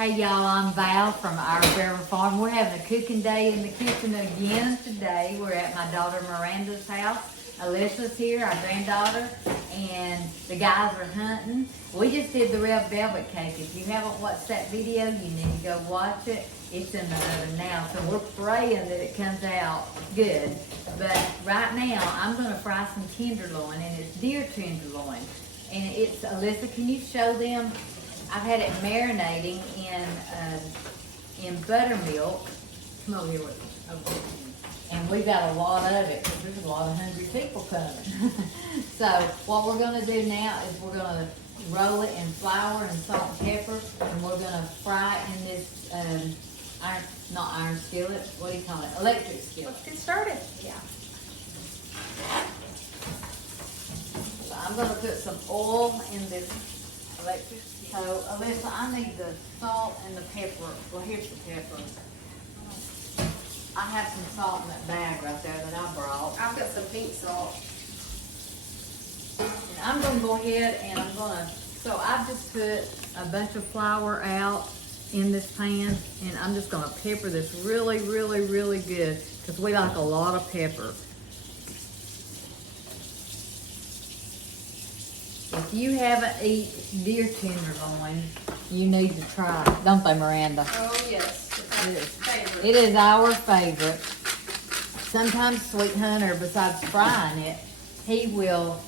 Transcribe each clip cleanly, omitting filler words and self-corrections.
Hey y'all, I'm Val from Our Forever Farm. We're having a cooking day in the kitchen again today. We're at my daughter Miranda's house. Alyssa's here, our granddaughter, and the guys are hunting. We just did the red velvet cake. If you haven't watched that video, you need to go watch it. It's in the oven now, so we're praying that it comes out good. But right now, I'm gonna fry some tenderloin, and it's deer tenderloin. And it's, Alyssa, can you show them? I've had it marinating in buttermilk. Come over here with me. Okay. And we've got a lot of it because there's a lot of hungry people coming. So what we're going to do now is we're going to roll it in flour and salt and pepper, and we're going to fry it in this not iron skillet. What do you call it? Electric skillet. Let's get started. Yeah. So I'm going to put some oil in this electric. So, Alyssa, I need the salt and the pepper. Well, here's the pepper. I have some salt in that bag right there that I brought. I've got some pink salt. And I'm going to go ahead and so I've just put a bunch of flour out in this pan, and I'm just going to pepper this really, really, really good because we like a lot of pepper. If you haven't eaten deer tenderloin, you need to try it. Don't they, Miranda? Oh, yes. It is our favorite. Sometimes Sweet Hunter, besides frying it, he will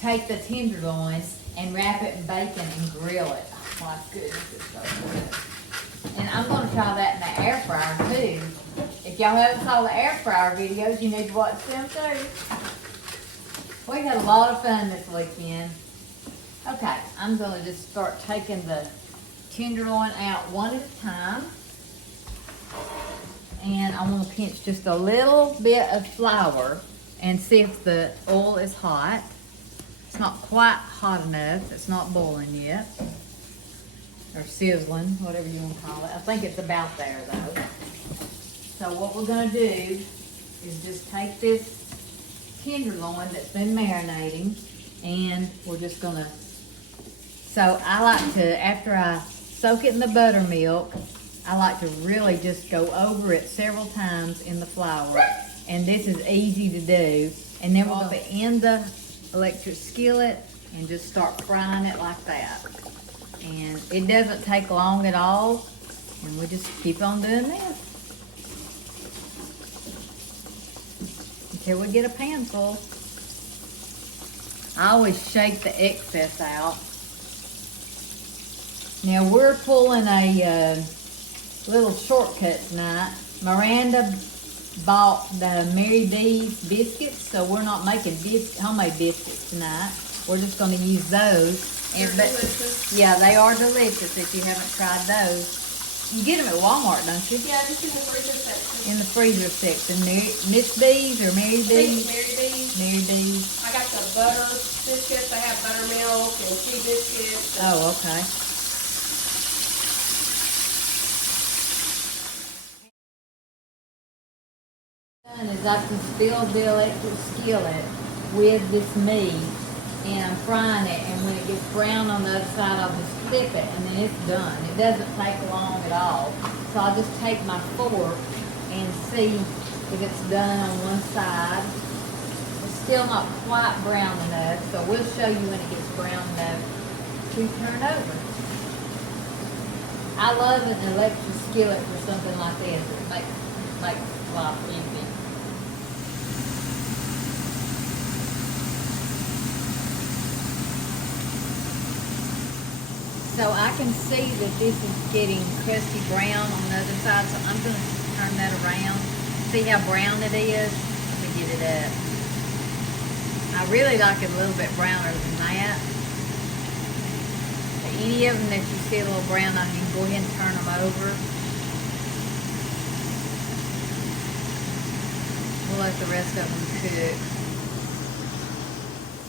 take the tenderloin and wrap it in bacon and grill it. Oh my goodness, it's so good. And I'm going to try that in the air fryer too. If y'all haven't saw the air fryer videos, you need to watch them too. We had a lot of fun this weekend. Okay, I'm going to just start taking the tenderloin out one at a time. And I'm going to pinch just a little bit of flour and see if the oil is hot. It's not quite hot enough. It's not boiling yet. Or sizzling, whatever you want to call it. I think it's about there though. So what we're going to do is just take this tenderloin that's been marinating, and we're just gonna, so I like to, after I soak it in the buttermilk, I like to really just go over it several times in the flour, and this is easy to do. And then we'll put it in the electric skillet and just start frying it like that. And it doesn't take long at all, and we just keep on doing this until we get a pan full. I always shake the excess out. Now we're pulling a little shortcut tonight. Miranda bought the Mary B's biscuits, so we're not making homemade biscuits tonight. We're just going to use those. They're delicious. Yeah, they are delicious if you haven't tried those. You get them at Walmart, don't you? Yeah, just in the freezer section. In the freezer section. Miss B's or Mary B's? Mary B's. Mary B's. I got the butter biscuits. I have buttermilk and tea biscuits. Oh, okay. What I've done is I can fill the electric skillet with this meat, and I'm frying it, and when it gets brown on the other side, I'll just flip it, and then it's done. It doesn't take long at all. So I'll just take my fork and see if it's done on one side. It's still not quite brown enough, so we'll show you when it gets brown enough to turn over. I love an electric skillet for something like this. It makes life easy. So I can see that this is getting crusty brown on the other side, so I'm going to turn that around. See how brown it is to get it up. I really like it a little bit browner than that. But any of them that you see a little brown on, you can go ahead and turn them over. We'll let the rest of them cook.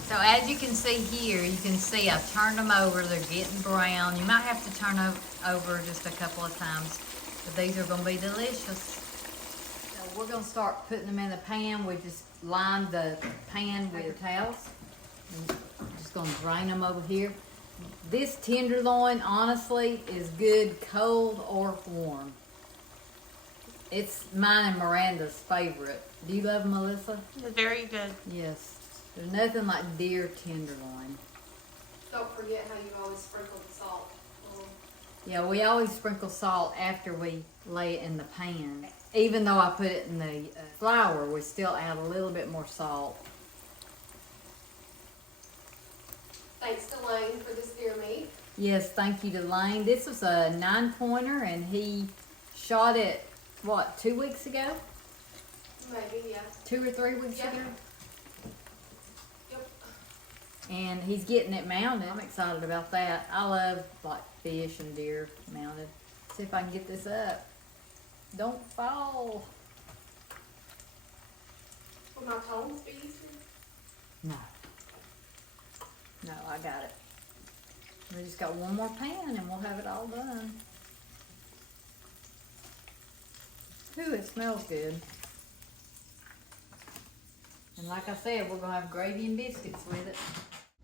So as you can see here, you can see I've turned them over. They're getting brown. You might have to turn over just a couple of times, but these are going to be delicious. So we're going to start putting them in the pan. We just lined the pan with towels. I'm just going to drain them over here. This tenderloin, honestly, is good cold or warm. It's mine and Miranda's favorite. Do you love them, Melissa? Very good. Yes. There's nothing like deer tenderloin. Don't forget how you always sprinkle the salt. Yeah, we always sprinkle salt after we lay it in the pan. Even though I put it in the flour, we still add a little bit more salt. Thanks to Lane for this deer meat. Yes, thank you to Lane. This was a 9-pointer, and he shot it, what, 2 weeks ago? Maybe, yeah. 2 or 3 weeks Yep. ago? Yep. And he's getting it mounted. I'm excited about that. I love like fish and deer mounted. See if I can get this up. Don't fall. Will my tones be easier? No. No, I got it. We just got one more pan and we'll have it all done. Ooh, it smells good. And like I said, we're gonna have gravy and biscuits with it.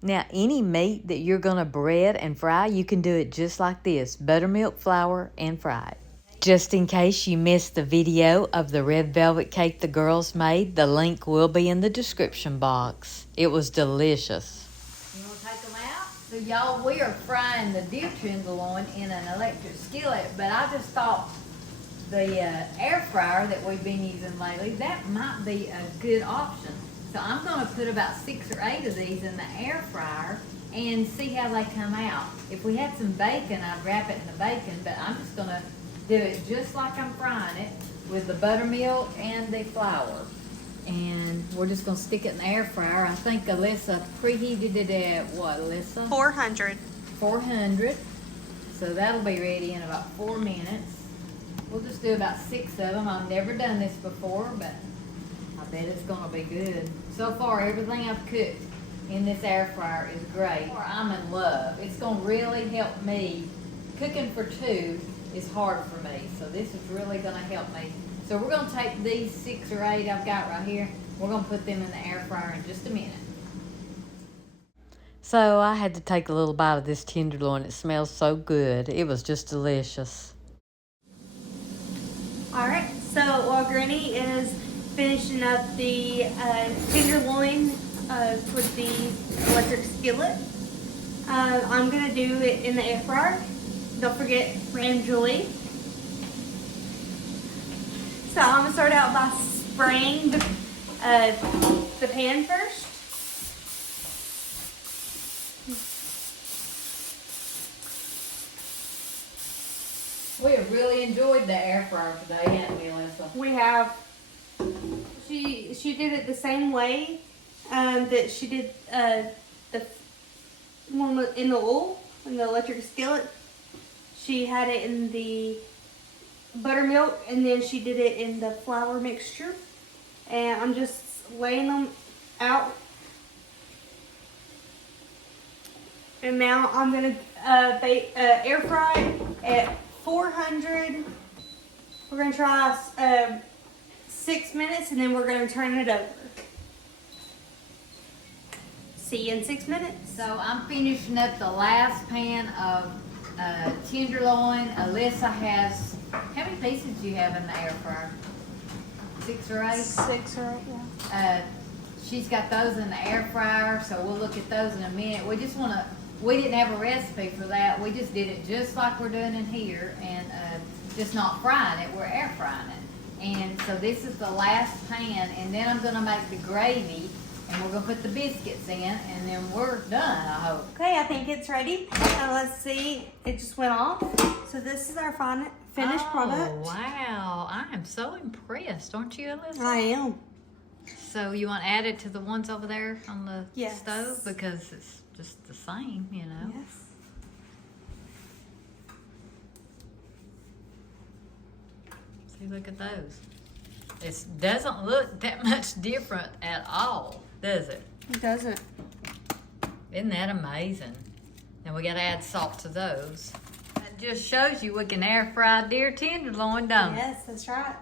Now, any meat that you're gonna bread and fry, you can do it just like this. Buttermilk, flour, and fry it. Just in case you missed the video of the red velvet cake the girls made, the link will be in the description box. It was delicious. You want to take them out? So y'all, we are frying the deer tenderloin in an electric skillet, but I just thought the air fryer that we've been using lately, that might be a good option. So I'm going to put about 6 or 8 of these in the air fryer and see how they come out. If we had some bacon, I'd wrap it in the bacon, but I'm just going to do it just like I'm frying it with the buttermilk and the flour. And we're just going to stick it in the air fryer. I think Alyssa preheated it at what, Alyssa? 400. 400. So that'll be ready in about 4 minutes. We'll just do about 6 of them. I've never done this before, but I bet it's going to be good. So far, everything I've cooked in this air fryer is great. I'm in love. It's going to really help me. Cooking for 2 is hard for me, so this is really going to help me. So we're going to take these 6 or 8 I've got right here. We're going to put them in the air fryer in just a minute. So I had to take a little bite of this tenderloin. It smells so good. It was just delicious. Alright, so while Granny is finishing up the tenderloin with the electric skillet, I'm going to do it in the air fryer. Don't forget ramjoyairfryer. So I'm going to start out by spraying the pan first. We have really enjoyed the air fryer today, haven't we, Alyssa? We have. She did it the same way that she did the one in the oil, in the electric skillet. She had it in the buttermilk, and then she did it in the flour mixture. And I'm just laying them out. And now I'm gonna air fry at 400. We're gonna try 6 minutes, and then we're gonna turn it over. See you in 6 minutes. So I'm finishing up the last pan of tenderloin. Alyssa has, how many pieces do you have in the air fryer? 6 or 8? 6 or 8, yeah. She's got those in the air fryer, so we'll look at those in a minute. We just want to, we didn't have a recipe for that. We just did it just like we're doing in here, and just not frying it, we're air frying it. And so this is the last pan, and then I'm going to make the gravy, and we're going to put the biscuits in, and then we're done, I hope. Okay, I think it's ready. Let's see, it just went off. So this is our finished product. Oh, wow. I am so impressed, aren't you, Alyssa? I am. So you want to add it to the ones over there on the Yes. stove? Because it's just the same, you know. Yes. See, look at those. It doesn't look that much different at all, does it? It doesn't. Isn't that amazing? Now we got to add salt to those. That just shows you we can air fry deer tenderloin, don't it? Yes, that's right.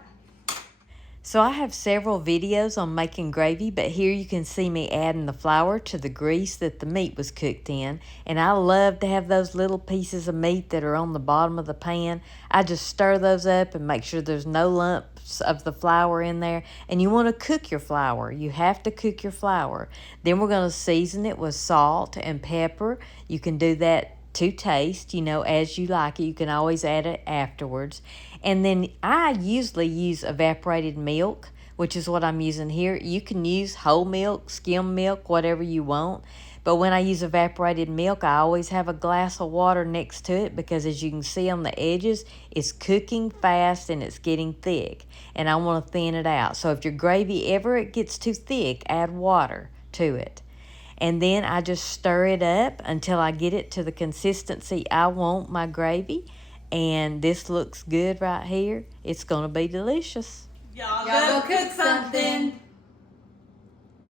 So I have several videos on making gravy, but here you can see me adding the flour to the grease that the meat was cooked in. And I love to have those little pieces of meat that are on the bottom of the pan. I just stir those up and make sure there's no lumps of the flour in there. And you want to cook your flour. You have to cook your flour. Then we're going to season it with salt and pepper. You can do that to taste, as you like it. You can always add it afterwards. And then I usually use evaporated milk, which is what I'm using here. You can use whole milk, skim milk, whatever you want. But when I use evaporated milk, I always have a glass of water next to it because, as you can see on the edges, it's cooking fast and it's getting thick. And I want to thin it out. So if your gravy ever it gets too thick, add water to it. And then I just stir it up until I get it to the consistency I want my gravy. And this looks good right here. It's going to be delicious. Y'all go cook something.